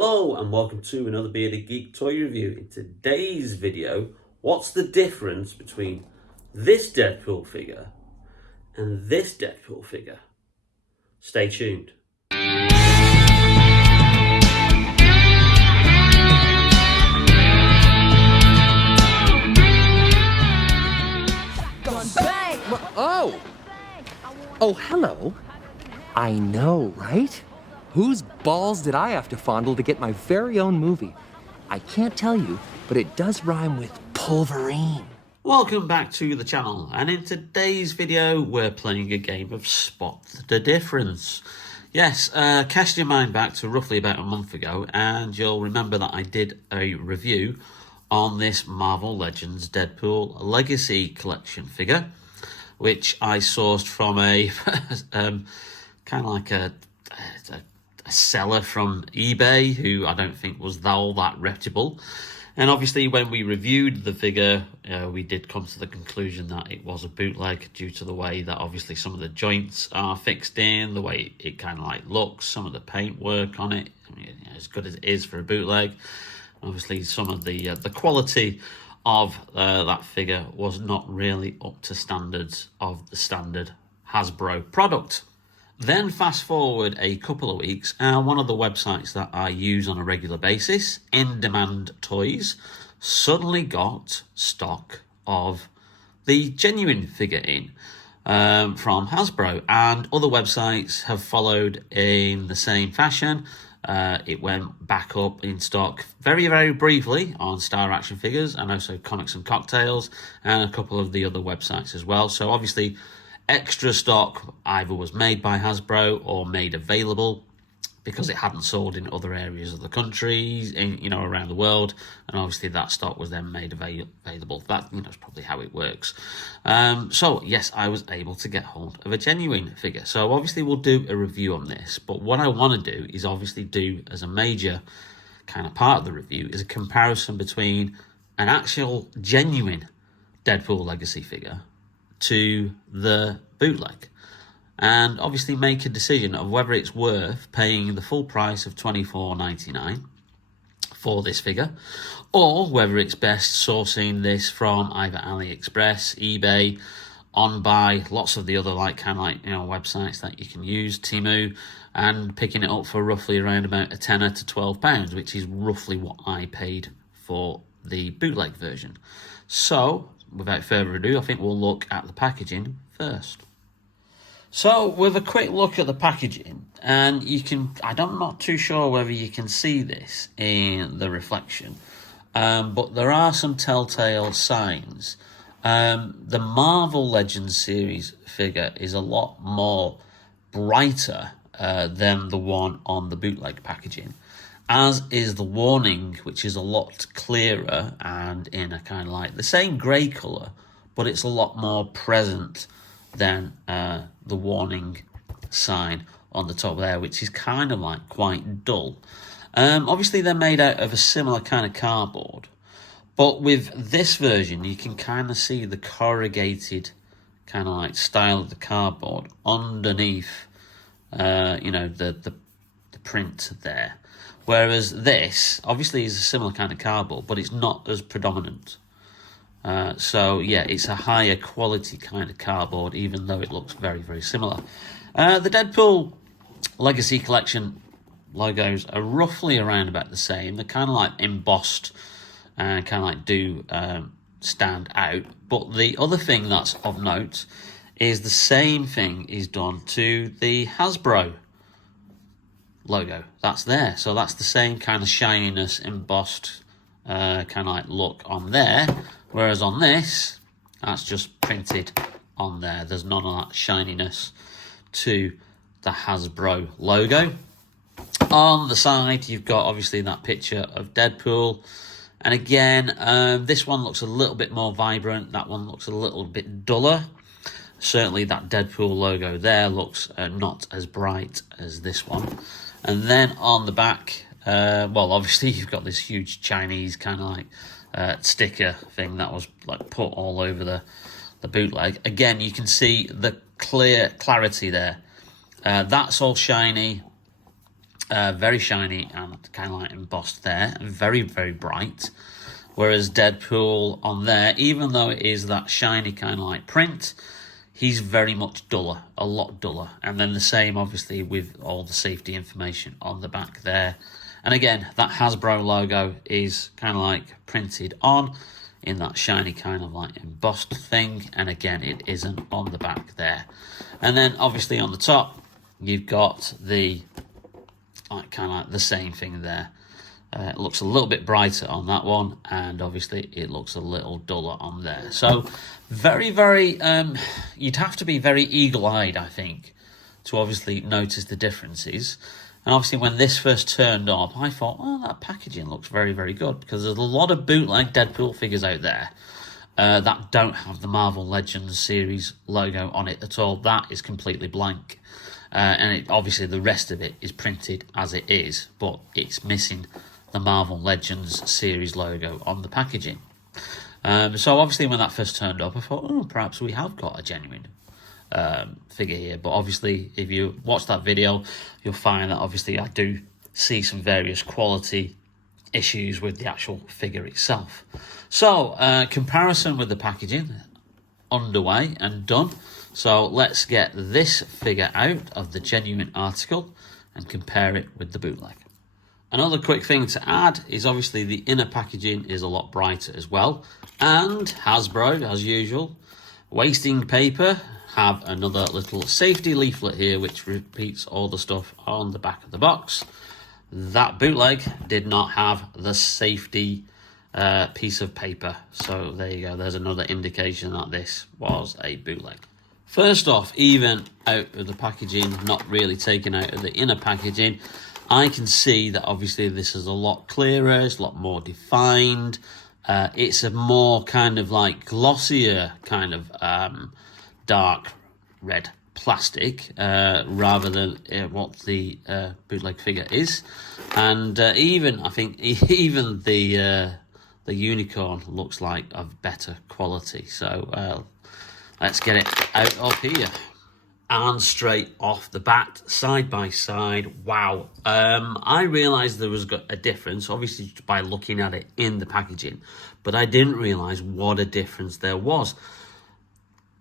Hello and welcome to another Bearded Geek toy review. In today's video, what's the difference between this Deadpool figure and this Deadpool figure? Stay tuned. Oh, hello. I know, right? Whose balls did I have to fondle to get my very own movie? I can't tell you, but it does rhyme with Pulverine. Welcome back to the channel, and in today's video we're playing a game of Spot the Difference. Yes, cast your mind back to roughly about a month ago and you'll remember that I did a review on this Marvel Legends Deadpool Legacy collection figure, which I sourced from a kind of like a seller from eBay who I don't think was all that reputable. And obviously when we reviewed the figure, we did come to the conclusion that it was a bootleg due to the way that obviously some of the joints are fixed in, the way it kind of like looks, some of the paint work on it, I mean, as good as it is for a bootleg. Obviously some of the quality of that figure was not really up to standards of the standard Hasbro product. Then fast forward a couple of weeks, one of the websites that I use on a regular basis, In Demand Toys, suddenly got stock of the genuine figure in from Hasbro, and other websites have followed in the same fashion. It went back up in stock very, very briefly on Star Action Figures and also Comics and Cocktails and a couple of the other websites as well. So obviously extra stock either was made by Hasbro or made available because it hadn't sold in other areas of the country, around the world, and obviously that stock was then made available. That, is probably how it works. So yes, I was able to get hold of a genuine figure. So obviously we'll do a review on this, but what I want to do is obviously do as a major kind of part of the review is a comparison between an actual genuine Deadpool Legacy figure to the bootleg, and obviously make a decision of whether it's worth paying the full price of $24.99 for this figure, or whether it's best sourcing this from either AliExpress, eBay, OnBuy, lots of the other websites that you can use, Temu, and picking it up for roughly around about a tenner to £12, which is roughly what I paid for the bootleg version. So without further ado, I think we'll look at the packaging first. So with a quick look at the packaging, and I'm not too sure whether you can see this in the reflection, but there are some telltale signs. The Marvel Legends series figure is a lot more brighter than the one on the bootleg packaging, as is the warning, which is a lot clearer and in a kind of like the same grey colour, but it's a lot more present than the warning sign on the top there, which is kind of like quite dull. Obviously they're made out of a similar kind of cardboard, but with this version you can kind of see the corrugated kind of like style of the cardboard underneath the print there. Whereas this, obviously, is a similar kind of cardboard, but it's not as predominant. So, yeah, it's a higher quality kind of cardboard, even though it looks very, very similar. The Deadpool Legacy Collection logos are roughly around about the same. They're kind of like embossed and kind of like do stand out. But the other thing that's of note is the same thing is done to the Hasbro logo. That's there, so that's the same kind of shininess, embossed kind of like look on there, whereas on this that's just printed on there. There's none of that shininess to the Hasbro logo. On the side you've got obviously that picture of Deadpool, and again this one looks a little bit more vibrant, that one looks a little bit duller. Certainly that Deadpool logo there looks not as bright as this one. And then on the back, obviously you've got this huge Chinese kind of like sticker thing that was like put all over the bootleg. Again, you can see the clarity there. That's all shiny. very shiny and kind of like embossed there, and very, very bright. Whereas Deadpool on there, even though it is that shiny kind of like print, he's very much duller, a lot duller. And then the same, obviously, with all the safety information on the back there. And again, that Hasbro logo is kind of like printed on in that shiny kind of like embossed thing. And again, it isn't on the back there. And then obviously on the top, you've got the like kind of like the same thing there. It looks a little bit brighter on that one, and obviously it looks a little duller on there. So very, very, you'd have to be very eagle-eyed, I think, to obviously notice the differences. And obviously when this first turned up, I thought, oh, that packaging looks very, very good, because there's a lot of bootleg Deadpool figures out there that don't have the Marvel Legends series logo on it at all. That is completely blank. And obviously the rest of it is printed as it is, but it's missing the Marvel Legends series logo on the packaging. So obviously when that first turned up, I thought, oh, perhaps we have got a genuine figure here. But obviously if you watch that video, you'll find that obviously I do see some various quality issues with the actual figure itself. So comparison with the packaging underway and done. So let's get this figure out of the genuine article and compare it with the bootleg. Another quick thing to add is obviously the inner packaging is a lot brighter as well. And Hasbro, as usual, wasting paper, have another little safety leaflet here which repeats all the stuff on the back of the box. That bootleg did not have the safety piece of paper. So there you go, there's another indication that this was a bootleg. First off, even out of the packaging, not really taken out of the inner packaging, I can see that obviously this is a lot clearer, it's a lot more defined. It's a more kind of like glossier kind of dark red plastic rather than what the bootleg figure is. And even, I think, even the unicorn looks like of better quality. So let's get it out of here. And straight off the bat, side by side, wow. I realised there was a difference, obviously by looking at it in the packaging, but I didn't realise what a difference there was.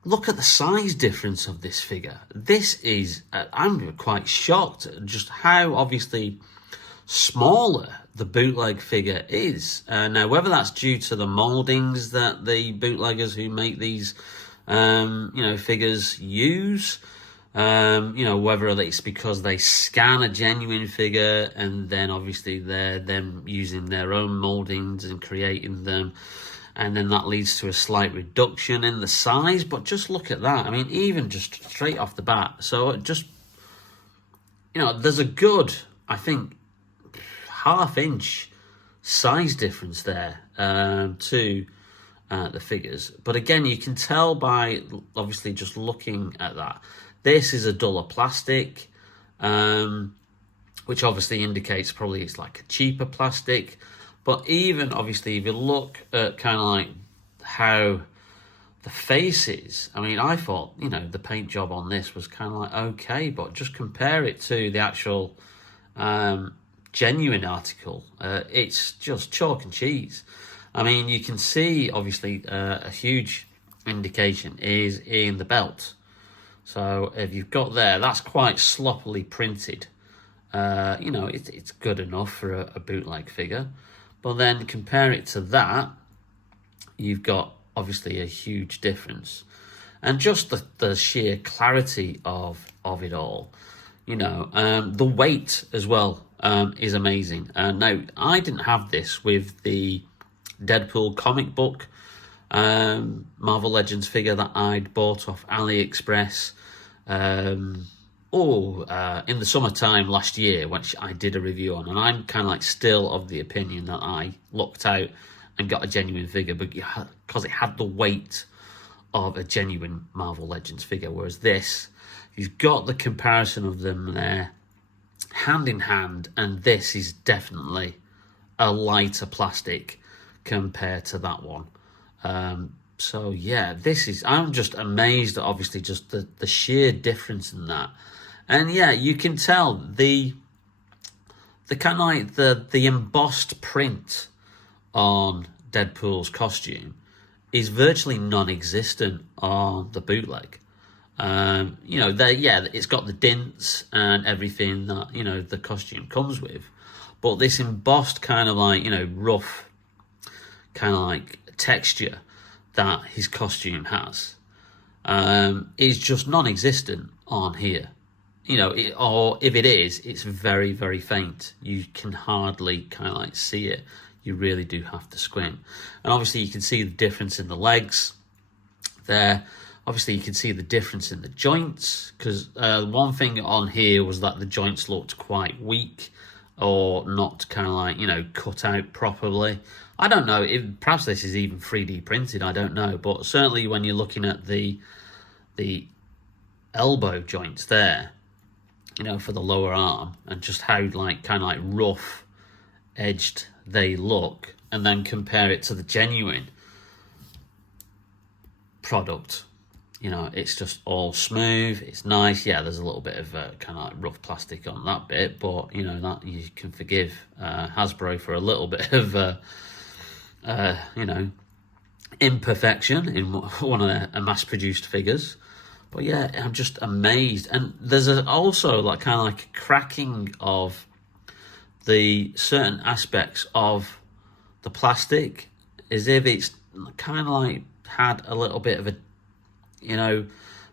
Look at the size difference of this figure. This is, I'm quite shocked at just how obviously smaller the bootleg figure is. Now, whether that's due to the mouldings that the bootleggers who make these figures use, whether it's because they scan a genuine figure and then obviously they're then using their own mouldings and creating them, and then that leads to a slight reduction in the size. But just look at that. I mean, even just straight off the bat. So it just, there's a good, I think, half-inch size difference there to the figures. But again, you can tell by obviously just looking at that. This is a duller plastic, which obviously indicates probably it's like a cheaper plastic. But even obviously if you look at kind of like how the face is, I mean, I thought, the paint job on this was kind of like okay, but just compare it to the actual genuine article. It's just chalk and cheese. I mean, you can see obviously a huge indication is in the belt. So if you've got there, that's quite sloppily printed. It's good enough for a bootleg figure. But then compare it to that, you've got obviously a huge difference. And just the sheer clarity of it all. The weight as well is amazing. Now, I didn't have this with the Deadpool comic book Marvel Legends figure that I'd bought off AliExpress in the summertime last year, which I did a review on, and I'm kind of like still of the opinion that I looked out and got a genuine figure, but because it had the weight of a genuine Marvel Legends figure, whereas this, you've got the comparison of them there hand in hand, and this is definitely a lighter plastic compared to that one. So yeah, I'm just amazed at obviously just the sheer difference in that. And yeah, you can tell the the kind of like the embossed print on Deadpool's costume is virtually non-existent on the bootleg. You know, it's got the dints and everything that, you know, the costume comes with, but this embossed kind of like, you know, rough kind of like texture that his costume has is just non-existent on here. You know, or if it is, it's very, very faint. You can hardly kind of like see it. You really do have to squint. And obviously you can see the difference in the legs there. Obviously you can see the difference in the joints, because one thing on here was that the joints looked quite weak or not kind of like, you know, cut out properly. I don't know, perhaps this is even 3D printed, I don't know. But certainly when you're looking at the elbow joints there, you know, for the lower arm, and just how like kind of like rough edged they look, and then compare it to the genuine product, you know, it's just all smooth, it's nice. Yeah, there's a little bit of kind of like rough plastic on that bit, but you know, that you can forgive Hasbro for a little bit of you know, imperfection in one of their mass-produced figures. But yeah, I'm just amazed. And there's also like kind of like a cracking of the certain aspects of the plastic, as if it's kind of like had a little bit of a, you know,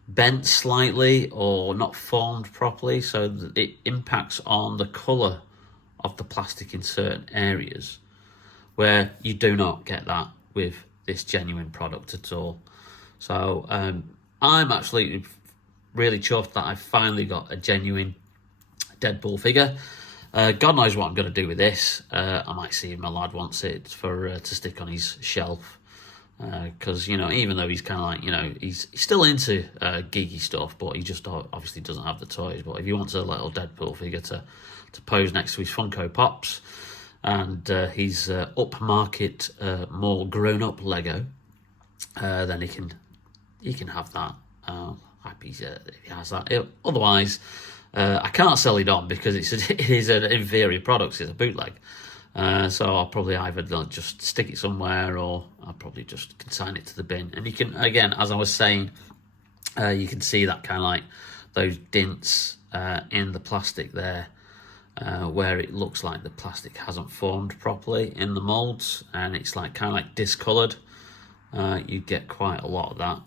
bent slightly or not formed properly, so that it impacts on the colour of the plastic in certain areas, where you do not get that with this genuine product at all. So I'm actually really chuffed that I finally got a genuine Deadpool figure. God knows what I'm going to do with this. I might see if my lad wants it for to stick on his shelf. Because, you know, even though he's kind of like, you know, he's still into geeky stuff, but he just obviously doesn't have the toys. But if he wants a little Deadpool figure to pose next to his Funko Pops, and he's upmarket, more grown-up Lego, then he can have that. Happy if he has that. Otherwise, I can't sell it on because it is an inferior product. It's a bootleg. So I'll probably either just stick it somewhere, or I'll probably just consign it to the bin. And you can, again, as I was saying, you can see that kind of like those dints in the plastic there, where it looks like the plastic hasn't formed properly in the molds, and it's like kind of like discoloured. You get quite a lot of that.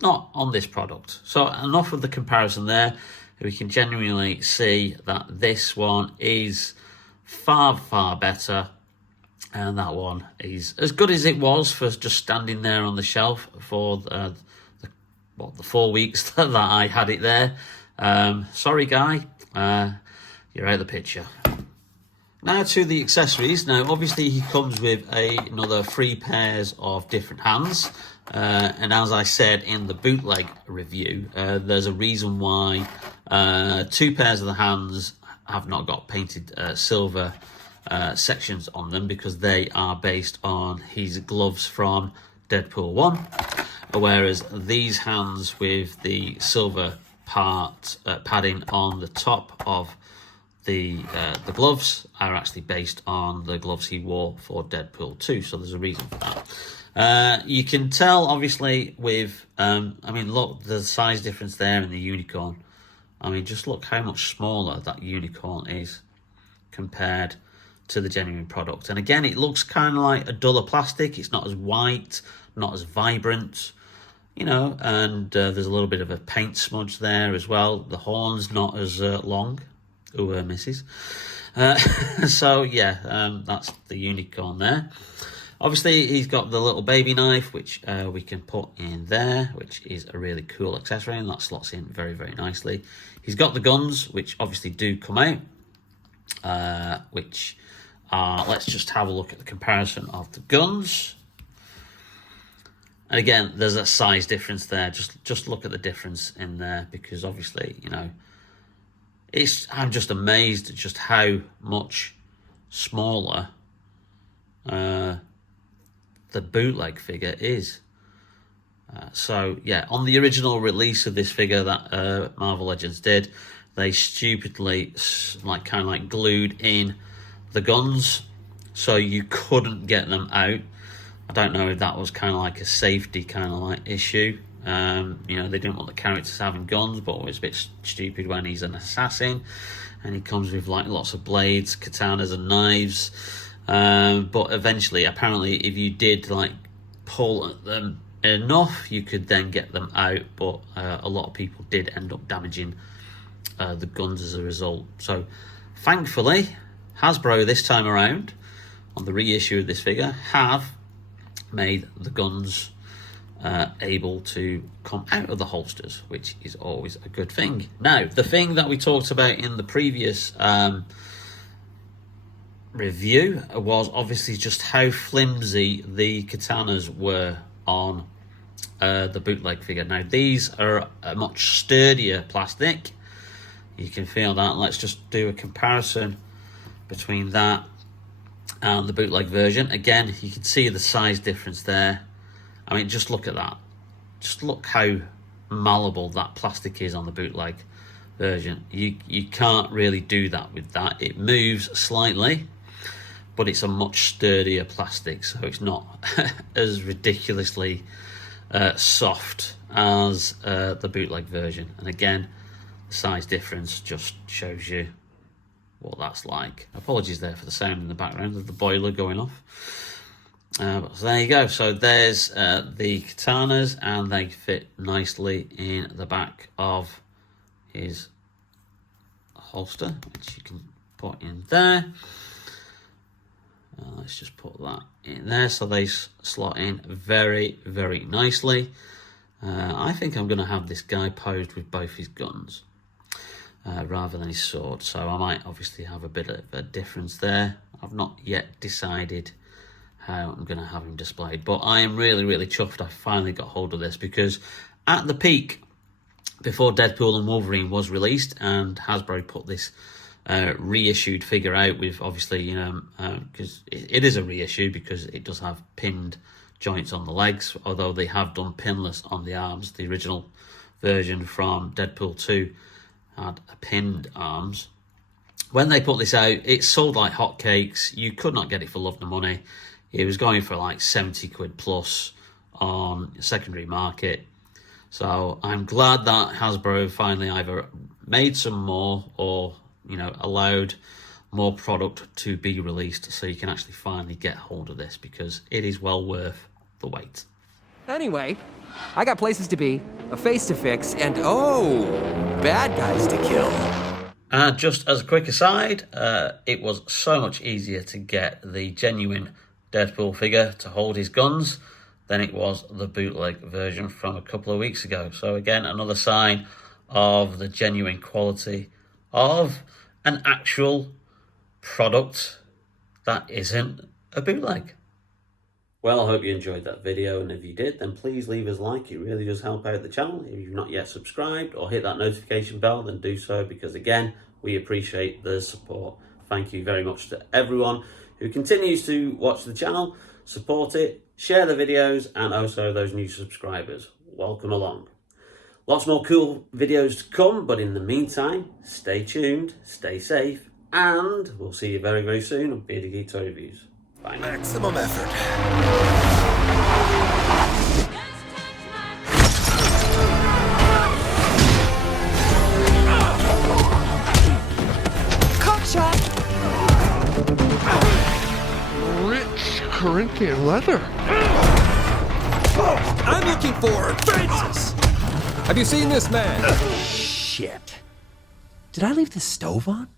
Not on this product. So enough of the comparison there. We can genuinely see that this one is far, far better, and that one is as good as it was for just standing there on the shelf for the 4 weeks that I had it there. Sorry, guy, you're out of the picture. Now to the accessories. Now, obviously, he comes with another 3 pairs of different hands. And as I said in the bootleg review, there's a reason why 2 pairs of the hands have not got painted silver sections on them, because they are based on his gloves from Deadpool 1, whereas these hands with the silver padding on the top of the gloves are actually based on the gloves he wore for Deadpool 2, so there's a reason for that. You can tell, obviously, with, I mean, look, the size difference there in the unicorn. I mean, just look how much smaller that unicorn is compared to the genuine product. And again, it looks kind of like a duller plastic. It's not as white, not as vibrant, you know, and there's a little bit of a paint smudge there as well. The horn's not as long. Ooh, misses. So, yeah, that's the unicorn there. Obviously, he's got the little baby knife, which we can put in there, which is a really cool accessory, and that slots in very, very nicely. He's got the guns, which obviously do come out, which are, let's just have a look at the comparison of the guns. And again, there's a size difference there. Just look at the difference in there, because obviously, you know, I'm just amazed at just how much smaller the bootleg figure is. So yeah, on the original release of this figure that Marvel Legends did, they stupidly kind of like glued in the guns, so you couldn't get them out. I don't know if that was kind of like a safety kind of like issue. You know, they didn't want the characters having guns, but it was a bit stupid when he's an assassin and he comes with like lots of blades, katanas and knives. But eventually, apparently, if you did like pull at them enough, you could then get them out. But a lot of people did end up damaging the guns as a result. So thankfully, Hasbro this time around, on the reissue of this figure, have made the guns able to come out of the holsters, which is always a good thing. Now, the thing that we talked about in the previous review was obviously just how flimsy the katanas were on the bootleg figure. Now, these are a much sturdier plastic. You can feel that. Let's just do a comparison between that and the bootleg version. Again, you can see the size difference there. I mean, just look at that. Just look how malleable that plastic is on the bootleg version. You can't really do that with that. It moves slightly, but it's a much sturdier plastic, so it's not as ridiculously soft as the bootleg version. And again, the size difference just shows you what that's like. Apologies there for the sound in the background of the boiler going off. So there you go. So there's the katanas, and they fit nicely in the back of his holster, which you can put in there. Let's just put that in there, so they slot in very, very nicely. I think I'm going to have this guy posed with both his guns rather than his sword, so I might obviously have a bit of a difference there. I've not yet decided how I'm going to have him displayed, but I am really, really chuffed I finally got hold of this, because at the peak, before Deadpool and Wolverine was released and Hasbro put this reissued figure out with, obviously, you know, because it is a reissue because it does have pinned joints on the legs, although they have done pinless on the arms. The original version from Deadpool 2 had pinned arms. When they put this out, it sold like hotcakes. You could not get it for love nor money. It was going for like 70 quid plus on the secondary market. So I'm glad that Hasbro finally either made some more or, you know, allowed more product to be released so you can actually finally get hold of this, because it is well worth the wait. Anyway, I got places to be, a face to fix, and oh, bad guys to kill. And just as a quick aside, it was so much easier to get the genuine Deadpool figure to hold his guns than it was the bootleg version from a couple of weeks ago. So again, another sign of the genuine quality of an actual product that isn't a bootleg. Well, I hope you enjoyed that video, and if you did, then please leave us a like. It really does help out the channel. If you've not yet subscribed or hit that notification bell, then do so, because again, we appreciate the support. Thank you very much to everyone who continues to watch the channel, support it, share the videos, and also those new subscribers. Welcome along. Lots more cool videos to come, but in the meantime, stay tuned, stay safe, and we'll see you very, very soon on Bearded Geek Toy Reviews. Bye now. Maximum effort. Corinthian leather. I'm looking for Francis. Have you seen this man? Shit. Did I leave the stove on?